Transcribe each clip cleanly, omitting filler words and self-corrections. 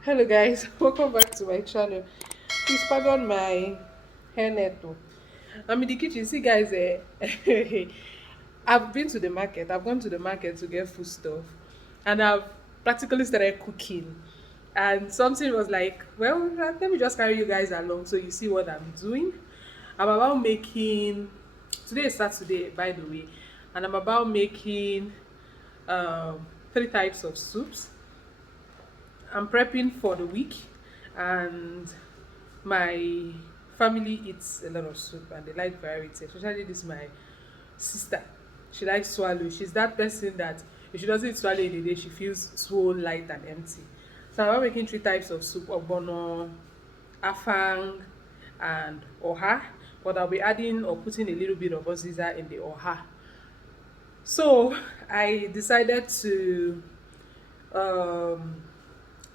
Hello guys, welcome back to my channel. Please pardon my hairnet though. I'm in the kitchen. See guys, I've been to the market. I've gone to the market to get food stuff, and I've practically started cooking. And something was like, well, let me just carry you guys along so you see what I'm doing. I'm about making. Today is Saturday, by the way, and I'm about making three types of soups. I'm prepping for the week, and my family eats a lot of soup and they like variety. Especially this my sister. She likes swallow. She's that person that if she doesn't swallow in a day, she feels so light and empty. So I'm making three types of soup: Ogbono, Afang, and Oha. But I'll be adding or putting a little bit of Oziza in the Oha. So I decided to um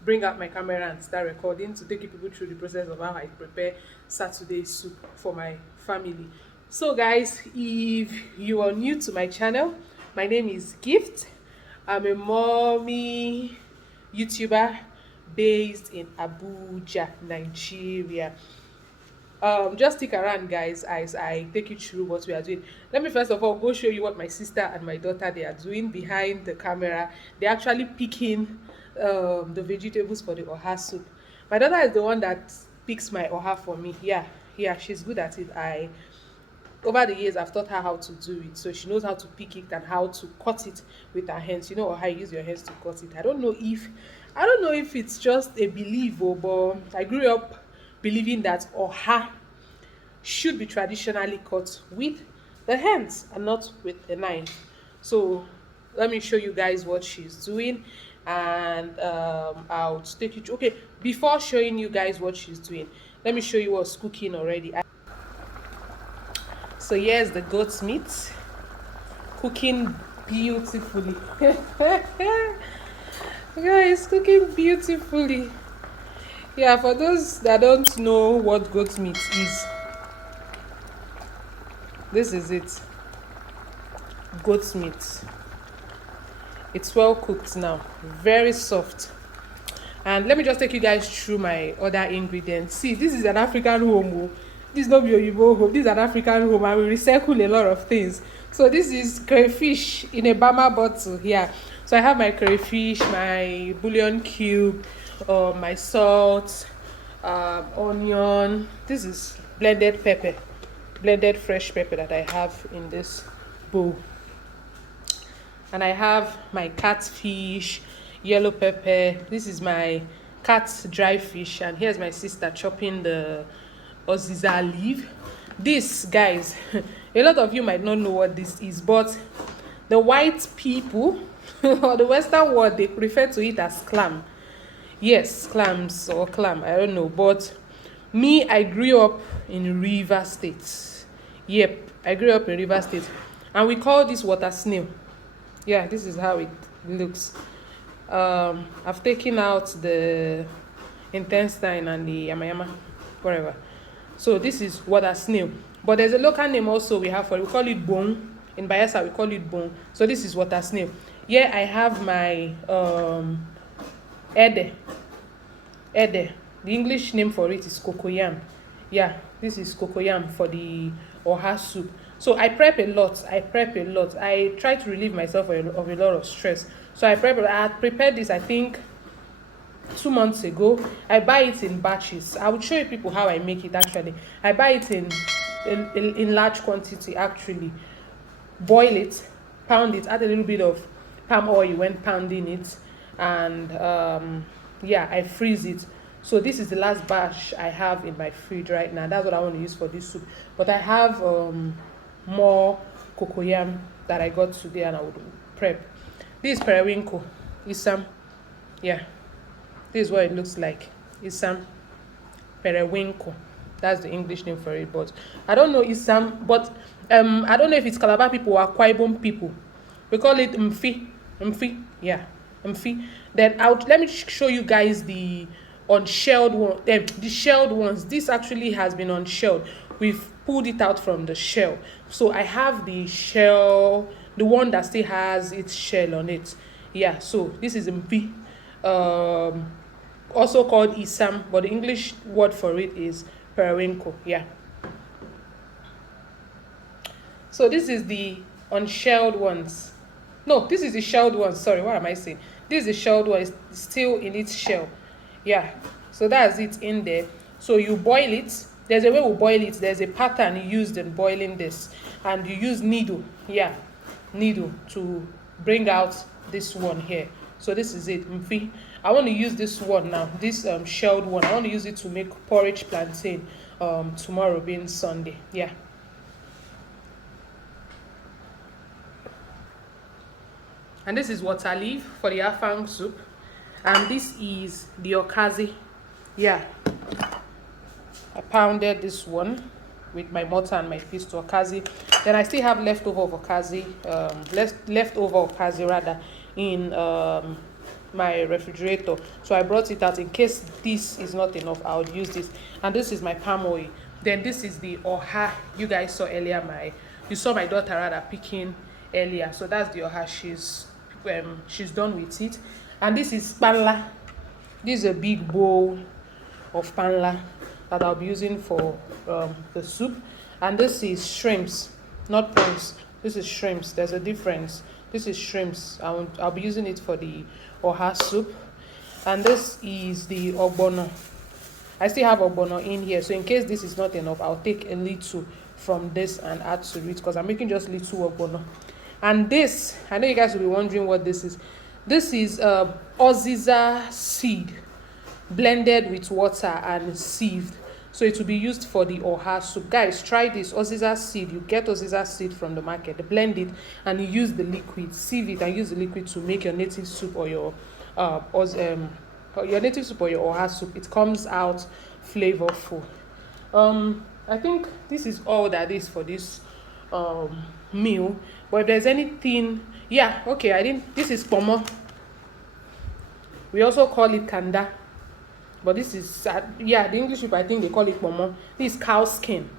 bring out my camera and start recording to take you people through the process of how I prepare Saturday soup for my family. So guys, if you are new to my channel, my name is Gift. I'm a mommy YouTuber based in Abuja, Nigeria. Just stick around guys as I take you through what we are doing. Let me first of all go show you what my sister and my daughter they are doing behind the camera. They're actually picking the vegetables for the oha soup. My daughter is the one that picks my oha for me. Yeah, she's good at it. I Over the years I've taught her how to do it, so she knows how to pick it and how to cut it with her hands. You know how you use your hands to cut it. I don't know if it's just a belief, but I grew up believing that oha should be traditionally cut with the hands and not with a knife. So let me show you guys what she's doing, and I'll take you through. Okay, before showing you guys what she's doing, let me show you what's cooking already. So here's the goat's meat cooking beautifully. Guys, cooking beautifully. Yeah, for those that don't know what goat meat is, this is it. Goat meat. It's well cooked now, very soft. And let me just take you guys through my other ingredients. See, this is an African home. Oh. This is not Yoruba home. This is an African home, and we recycle a lot of things. So this is crayfish in a Bama bottle here. So I have my crayfish, my bouillon cube, my salt, onion. This is blended pepper, blended fresh pepper that I have in this bowl. And I have my catfish, yellow pepper. This is my cat's dry fish, and here's my sister chopping the oziza leaf. This guys, a lot of you might not know what this is, but the white people or the western world, they refer to it as clam. Yes, clams or clam, I don't know. But me, I grew up in River State. Yep, I grew up in River State, and we call this water snail. Yeah, this is how it looks. I've taken out the intestine and the yamayama, whatever. So this is water snail, but there's a local name also we have for it. We call it bone. In Bayelsa we call it bone. So this is water snail. Here I have my ede. The English name for it is cocoyam. Yeah, this is cocoyam for the oha soup. So I prep a lot. I try to relieve myself of a lot of stress. So I had prepared this, I think, 2 months ago. I buy it in batches. I will show you people how I make it actually. I buy it in large quantity actually. Boil it, pound it, add a little bit of palm oil when pounding it, and yeah, I freeze it. So this is the last batch I have in my fridge right now. That's what I want to use for this soup. But I have more cocoyam that I got today, and I would prep. This is periwinkle, isam. Yeah, this is what it looks like. Isam periwinkle. That's the English name for it, but I don't know isam. But I don't know if it's Calabar people or Akwa Ibom people. We call it mfi. Yeah, mfi. Then let me show you guys the unshelled one. The shelled ones. This actually has been unshelled. We've pulled it out from the shell. So I have the shell, the one that still has its shell on it. Yeah, so this is mfi. Um, Also called isam, but the English word for it is periwinkle. Yeah. So this is the unshelled ones. No, this is the shelled one. Sorry, what am I saying? This is the shelled one. It's still in its shell. Yeah. So that's it in there. So you boil it. There's a way we boil it. There's a pattern used in boiling this. And you use needle. Yeah. Needle to bring out this one here. So this is it. Mfi. I want to use this one now. This shelled one. I want to use it to make porridge plantain tomorrow being Sunday. Yeah. And this is water leaf for the afang soup, and this is the okazi. Yeah, I pounded this one with my mortar and my fist to okazi. Then I still have leftover of okazi, leftover okazi rather, in my refrigerator. So I brought it out in case this is not enough. I would use this. And this is my palm oil. Then this is the oha you guys saw earlier. You saw my daughter rather picking earlier. So that's the oha. She's done with it. And this is panla. This is a big bowl of panla that I'll be using for the soup. And this is shrimps, not prawns. This is shrimps. There's a difference. This is shrimps. I'll be using it for the oha soup. And this is the ogbono. I still have ogbono in here, so in case this is not enough, I'll take a little from this and add to it, because I'm making just little ogbono. And this, I know you guys will be wondering what this is. This is oziza seed blended with water and sieved. So it will be used for the oha soup. Guys, try this oziza seed. You get oziza seed from the market, blend it, and you use the liquid, sieve it and use the liquid to make your native soup or your native soup or your oha soup. It comes out flavorful. I think this is all that is for this meal. But if there's anything, yeah, okay, this is pomo. We also call it kanda. But this is, the English people, I think they call it pomo. This is cow skin.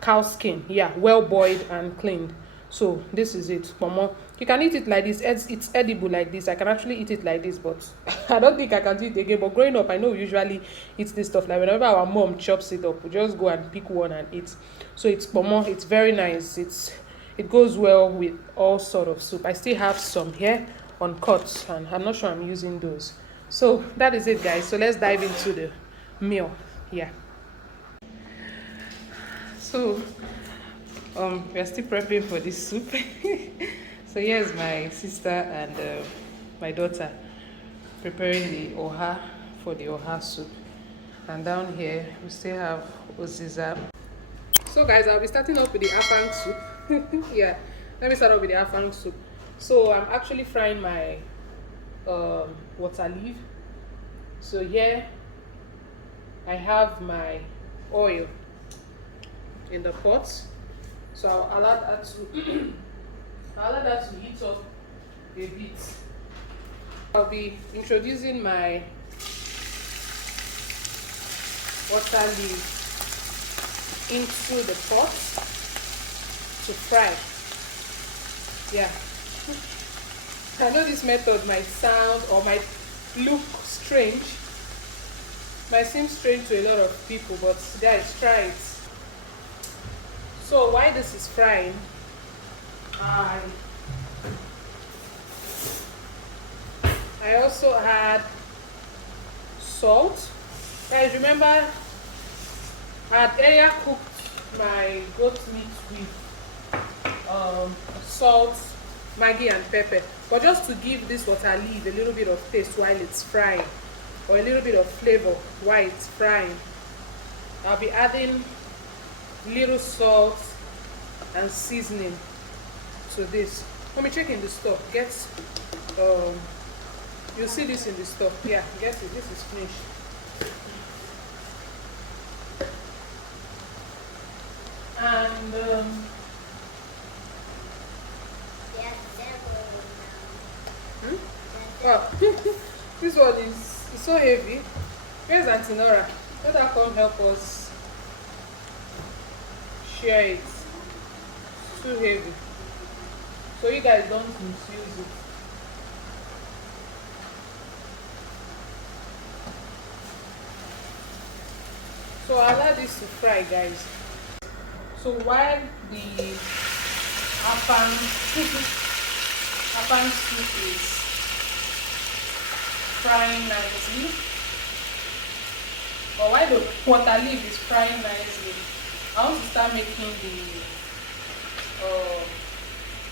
Cow skin, yeah, well boiled and cleaned. So this is it, pomo. You can eat it like this. It's edible like this. I can actually eat it like this, but I don't think I can do it again. But growing up, I know we usually eat this stuff. Like whenever our mom chops it up, we just go and pick one and eat. So it's pomo. It's very nice. It goes well with all sort of soup. I still have some here on cuts, and I'm not sure I'm using those. So that is it, guys. So let's dive into the meal. Yeah. So we're still prepping for this soup. So here's my sister and my daughter preparing the oha for the oha soup. And down here we still have oziza. So guys, I'll be starting off with the afang soup. Yeah, let me start off with the afang soup. So I'm actually frying my water leaf. So here I have my oil in the pot. So I'll allow that to heat up a bit. I'll be introducing my water leaf into the pot to fry. Yeah. I know this method might sound or might look strange, might seem strange to a lot of people, but guys, try it. So while this is frying, I also add salt. Guys, remember I had earlier cooked my goat meat with salt, Maggi and pepper, but just to give this water leaf a little bit of taste while it's frying, or a little bit of flavor while it's frying, I'll be adding little salt and seasoning to this. Let me check in the store. You'll see this in the store. Yeah, get it. This is finished. And wow, this one is so heavy. Where's Auntie Nora? Let her come help us share it. It's too heavy. So you guys don't misuse it. So I'll allow this to fry, guys. So while the afang afang soup is frying nicely, or while the water leaf is frying nicely, I want to start making the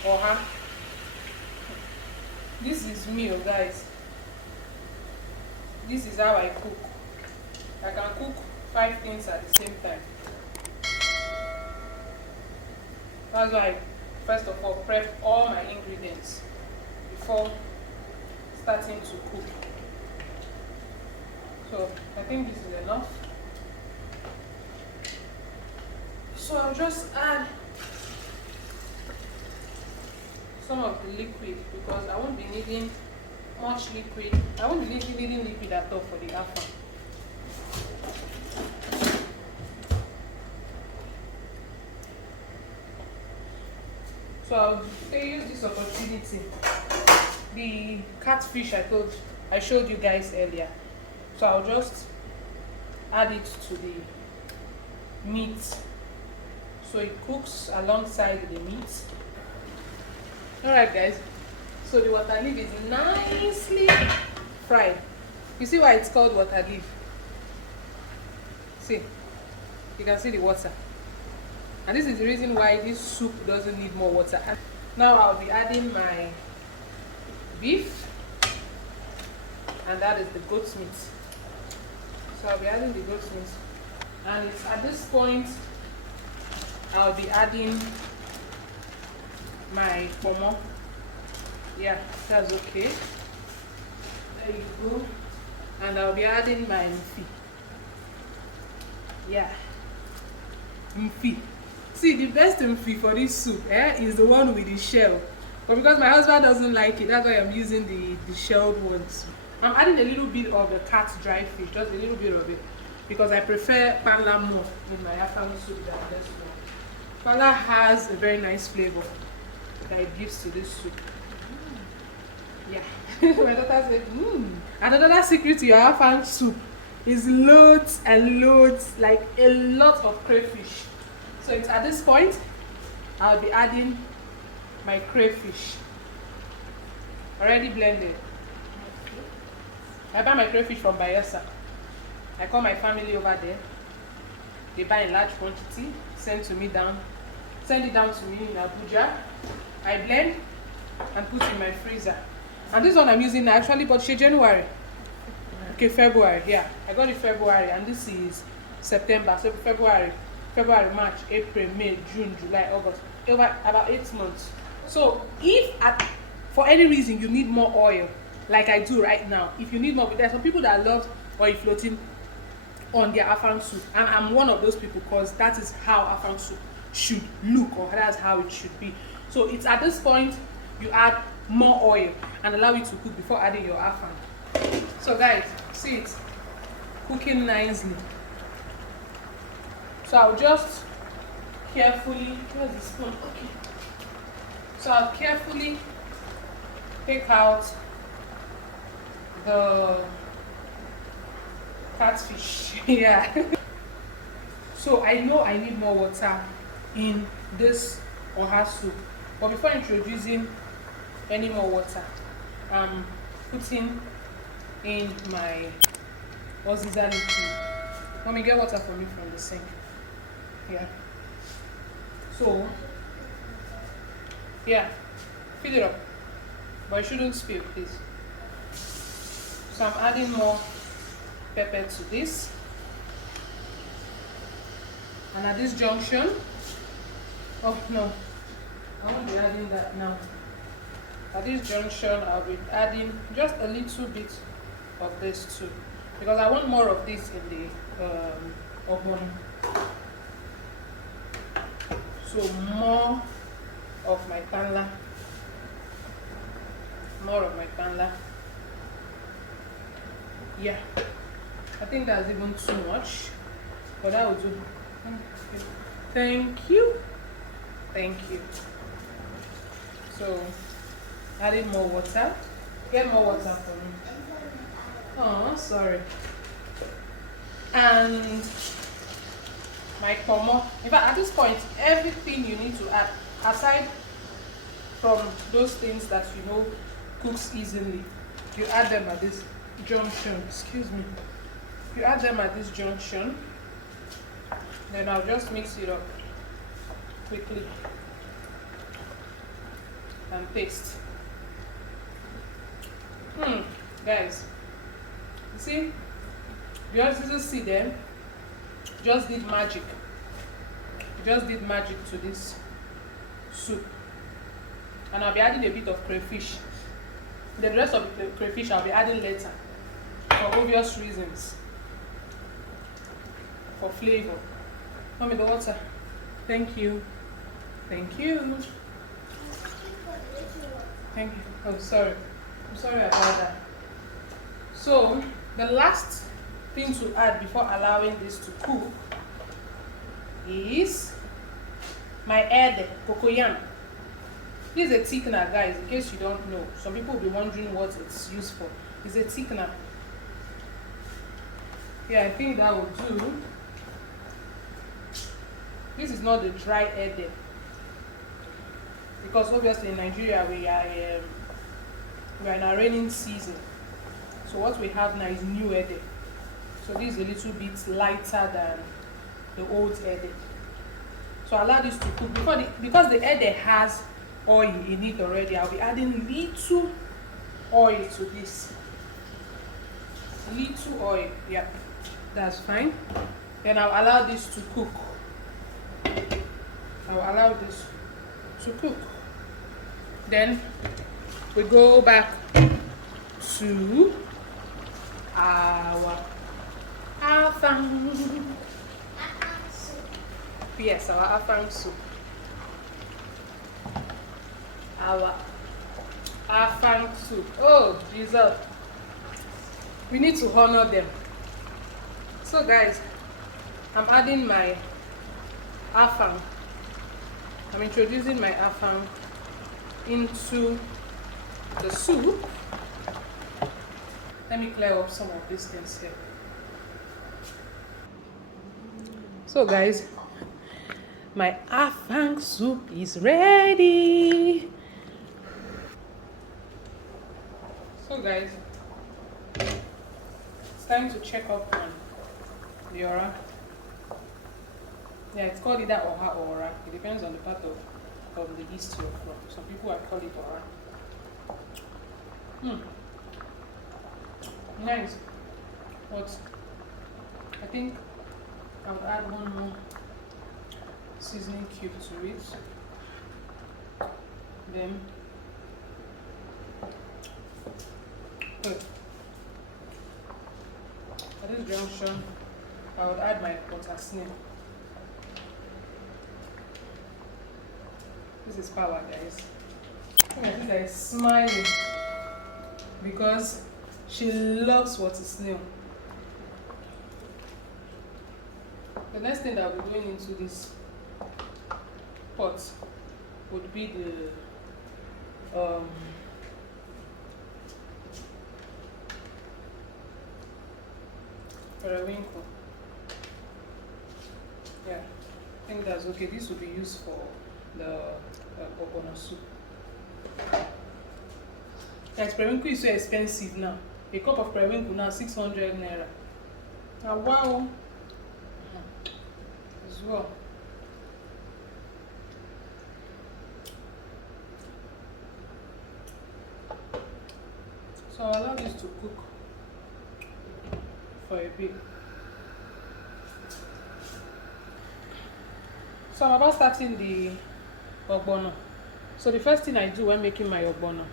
oha. This is meal, guys. This is how I cook. I can cook 5 things at the same time. That's why I first of all prep all my ingredients before starting to cook. So I think this is enough. So I'll just add some of the liquid because I won't be needing much liquid. I won't be needing liquid at all for the afang. So I'll use this opportunity. The catfish I showed you guys earlier. So I'll just add it to the meat so it cooks alongside the meat. Alright guys, so the water leaf is nicely fried. You see why it's called water leaf? See, you can see the water. And this is the reason why this soup doesn't need more water. Now I'll be adding my beef, and that is the goat's meat. So I'll be adding the goat's meat, and it's at this point I'll be adding my pomo. Yeah, that's okay. There you go. And I'll be adding my mfi. Yeah, mfi. See, the best mfi for this soup is the one with the shell. But because my husband doesn't like it, that's why I'm using the shelled ones. I'm adding a little bit of the cat's dry fish, just a little bit of it, because I prefer pala more in my afang soup than this one. Pala has a very nice flavor that it gives to this soup. Yeah. My daughter said, And another secret to your afang soup is loads and loads, like a lot of crayfish. So it's at this point I'll be adding my crayfish already blended. I buy my crayfish from Bayelsa. I call my family over there. They buy in large quantity, send it down to me in Abuja. I blend and put in my freezer. And this one I'm using, I actually bought January. Okay, February, yeah. I got it February, and this is September. So February, March, April, May, June, July, August. About 8 months. So if for any reason you need more oil, like I do right now, if you need more, there's some people that love oil floating on their afang soup, and I'm one of those people because that is how afang soup should look, or that's how it should be. So it's at this point you add more oil and allow it to cook before adding your afang. So guys, see it cooking nicely. So I'll just carefully, where's the spoon? Okay. So I'll carefully take out the catfish. Yeah. So I know I need more water in this oha soup, but before introducing any more water, I'm putting in my oziza liquid. Mommy, get water for me from the sink. Yeah. So yeah, fill it up, but it shouldn't spill, please. So I'm adding more pepper to this, and at this junction, oh no, I won't be adding that now. At this junction, I'll be adding just a little bit of this too, because I want more of this in the ogbono. So more of my panla. Yeah, I think that's even too much, but that will do. Thank you. Thank you. So, adding more water. Get more water for me. Oh, sorry. And my pomo. In fact, at this point, everything you need to add, aside from those things that you know cooks easily, you add them at this junction. Excuse me. You add them at this junction. Then I'll just mix it up quickly and paste. Guys, you see, you just see them. Just did magic. Just did magic to this soup. And I'll be adding a bit of crayfish. The rest of the crayfish I'll be adding later for obvious reasons. For flavor. Mommy, the water. Thank you. Thank you. Thank you. Oh, sorry. I'm sorry about that. So, the last thing to add before allowing this to cook is my ede, cocoyam. This is a thickener, guys, in case you don't know. Some people will be wondering what it's used for. It's a thickener. Yeah, I think that will do. This is not the dry ede, because obviously in Nigeria we are in a raining season. So what we have now is new ede. So this is a little bit lighter than the old ede. So allow this to cook because the ede has oil in it already. I'll be adding little oil to this. Little oil, yeah, that's fine. Then I'll allow this to cook. I'll allow this to cook. Then we go back to our Afang. Yes, our Afang soup. Our Afang soup. Oh, Jesus. We need to honor them. So, guys, I'm adding my Afang. I'm introducing my Afang into the soup. Let me clear up some of these things here. So, guys, my Afang soup is ready. So, guys, it's time to check up on the ora. Yeah, it's called either oha or ora. It depends on the part of the east you're from. Some people I call it ora. Nice. But I think I'll add one more seasoning cube to it. Then at this junction I would add my butter snail. This is power, guys. Look at this guy smiling because she loves water snail. The next thing that we're going into this pot would be the periwinkle. Yeah, I think that's okay. This will be used for the Ogbono soup. Guys, periwinkle is so expensive now. A cup of periwinkle now 600 naira. Ah, wow. As well. So I'll allow this to cook for a bit. So I'm about starting the Ogbono. So the first thing I do when making my Ogbono,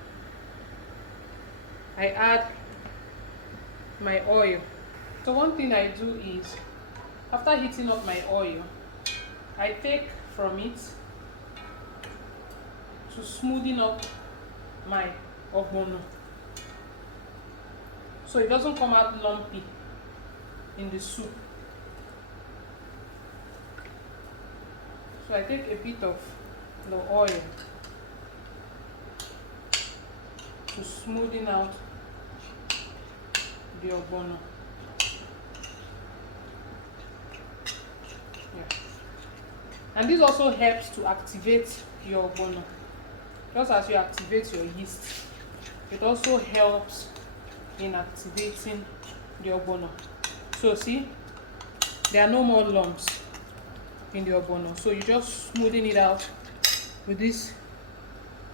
I add my oil. So one thing I do is, after heating up my oil, I take from it to smoothen up my Ogbono, so it doesn't come out lumpy in the soup. So I take a bit of the oil to smoothen out the ogbono. Yeah. And this also helps to activate your ogbono. Just as you activate your yeast, it also helps in activating the ogbono. So see, there are no more lumps in the ogbono. So you just smoothen it out with this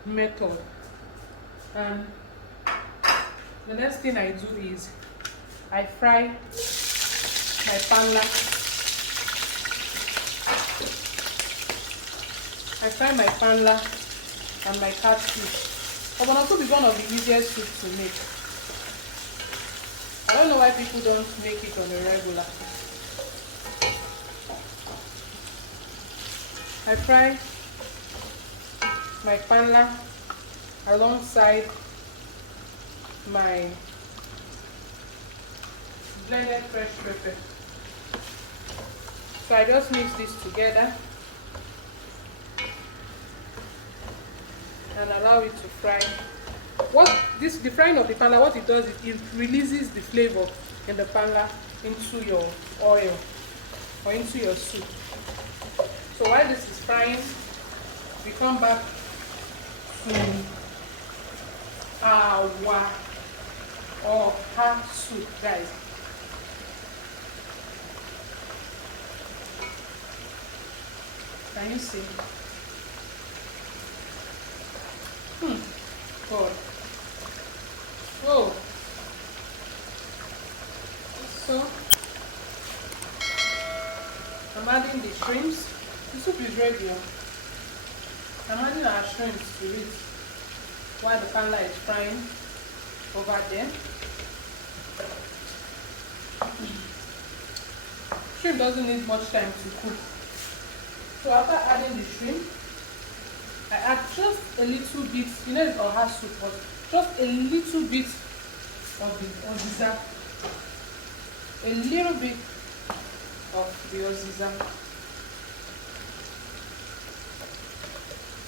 method. And the next thing I do is I fry my panla. I fry my panla and my catfish. Ogbono soup is one of the easiest soups to make. I don't know why people don't make it on a regular. I fry my panla alongside my blended fresh pepper. So I just mix this together and allow it to fry. The frying of the panla, what it does is it releases the flavor in the panla into your oil or into your soup. So while this is frying, we come back to our oha soup, guys. Can you see? God. Oh. So I'm adding the shrimps. The soup is ready. I'm adding our shrimps to it while the panla is frying over there. Shrimp doesn't need much time to cook. So after adding the shrimp, I add just a little bit, you know it's oha soup, but just a little bit of the oziza. A little bit of the oziza.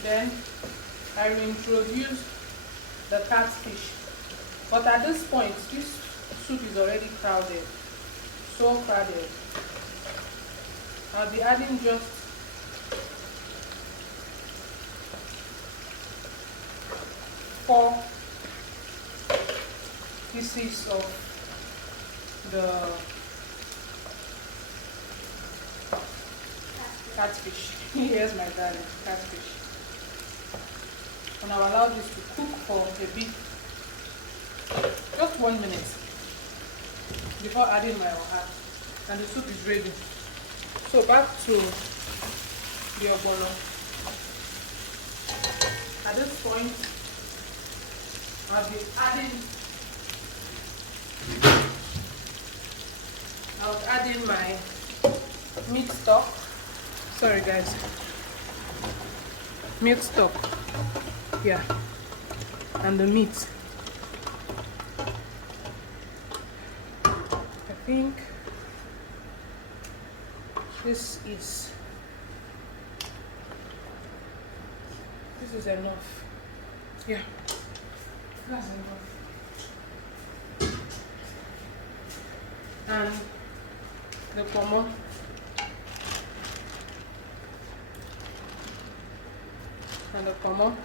Then I will introduce the catfish. But at this point, this soup is already crowded. So crowded. I'll be adding just four pieces of the catfish. Here's my darling, catfish. And I'll allow this to cook for a bit, just 1 minute, before adding my oha. And the soup is ready. So back to the ogbono. At this point, I'll be adding my meat stock. Sorry guys. Meat stock. Yeah. And the meat. I think this is enough. Yeah. That's enough. And the pomo. And the pomo.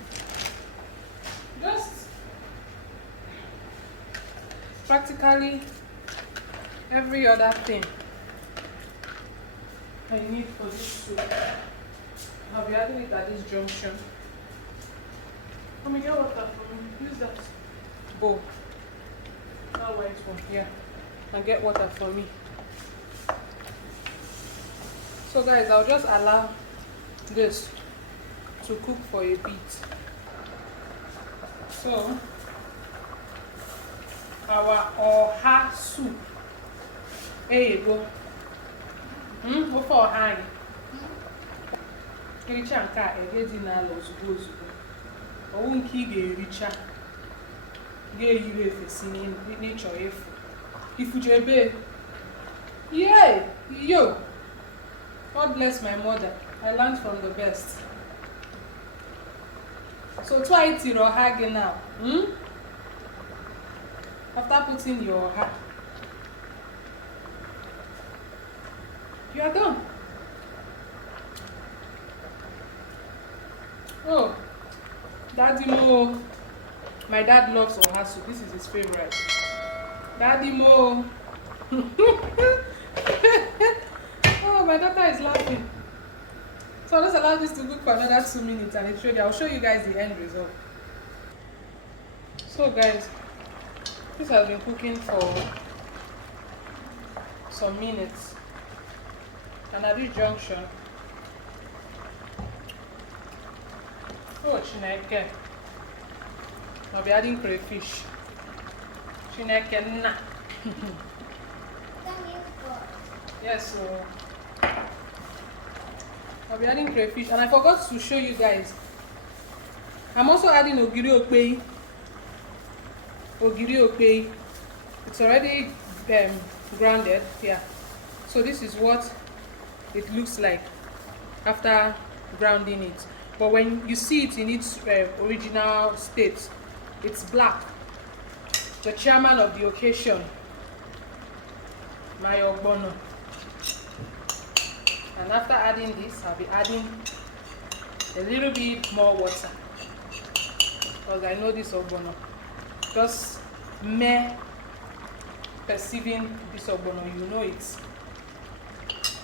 Just practically every other thing I need for this soup. I'll be adding it at this junction. Let me get water for me. Use that bowl. That white one, yeah. And get water for me. So guys, I'll just allow this to cook for a bit. So our oha soup. There you go. What for oha? Ericha nka egezi na ala ozugbo ozugbo. Owu nke ị ga-ericha ga-eyiri efesi n'ịchọ efu. Ifuju ebe. Yay! Yo! God bless my mother. I learned from the best. So try it your hair now. After putting your hair, you are done. Oh, Daddy Mo. My dad loves oha soup. This is his favorite. Daddy Mo. Oh, my daughter is laughing. So let's allow this to cook for another 2 minutes and I'll show you guys the end result. So guys, this has been cooking for some minutes. And at this junction, oh Chineke, I'll be adding crayfish. Chineke na. Yes, so I'll be adding crayfish, and I forgot to show you guys. I'm also adding ogiri okpei. Ogiri okpei. It's already grounded. Yeah. So this is what it looks like after grounding it. But when you see it in its original state, it's black. The chairman of the occasion, my Ogbono. And after adding this, I'll be adding a little bit more water because I know this Ogbono. Just me perceiving this Ogbono, you know it's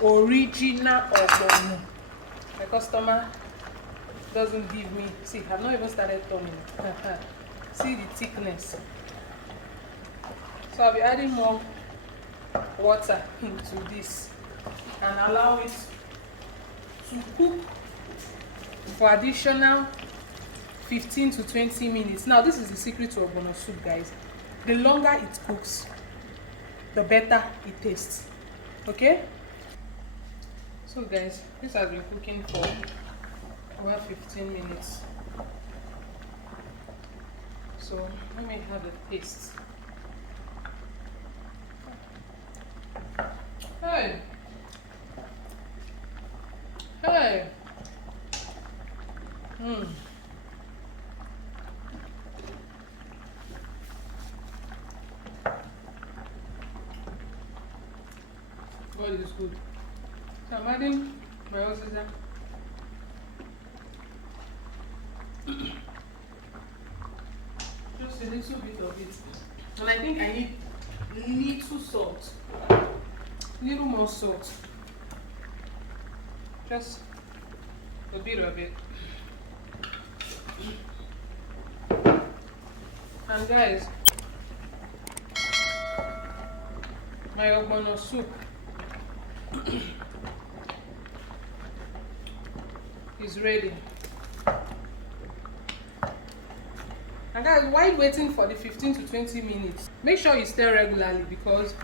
original Ogbono. My customer doesn't give me. See, I've not even started turning. See the thickness. So I'll be adding more water into this and allow it to cook for additional 15 to 20 minutes. Now this is the secret to Ogbono soup, guys. The longer it cooks, the better it tastes. Okay? So guys, this has been cooking for over 15 minutes. So let me have a taste. Hey! Hey! God is good. So I'm adding my oxygen. Just a little bit of it. And I think I need little salt. Little more salt. Just a bit of it. And guys, my Ogbono soup is ready. And guys, while waiting for the 15 to 20 minutes, make sure you stir regularly because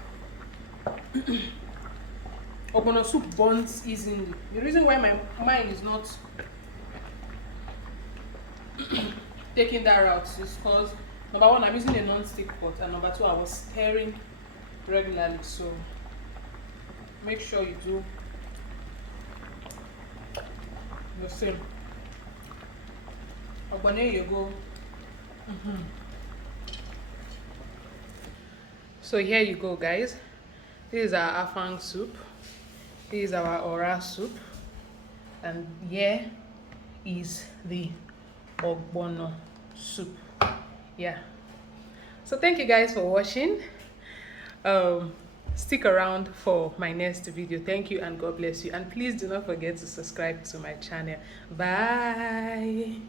Ogbono soup burns easily. The reason why mine is not taking that route is because number one, I'm using a non-stick pot, and number two, I was stirring regularly. So make sure you do the same. Ogbono, here you go. So here you go, guys. This is our Afang soup. This is our Ora soup. And here is the Ogbono soup. Yeah. So thank you guys for watching. Stick around for my next video. Thank you and God bless you. And please do not forget to subscribe to my channel. Bye.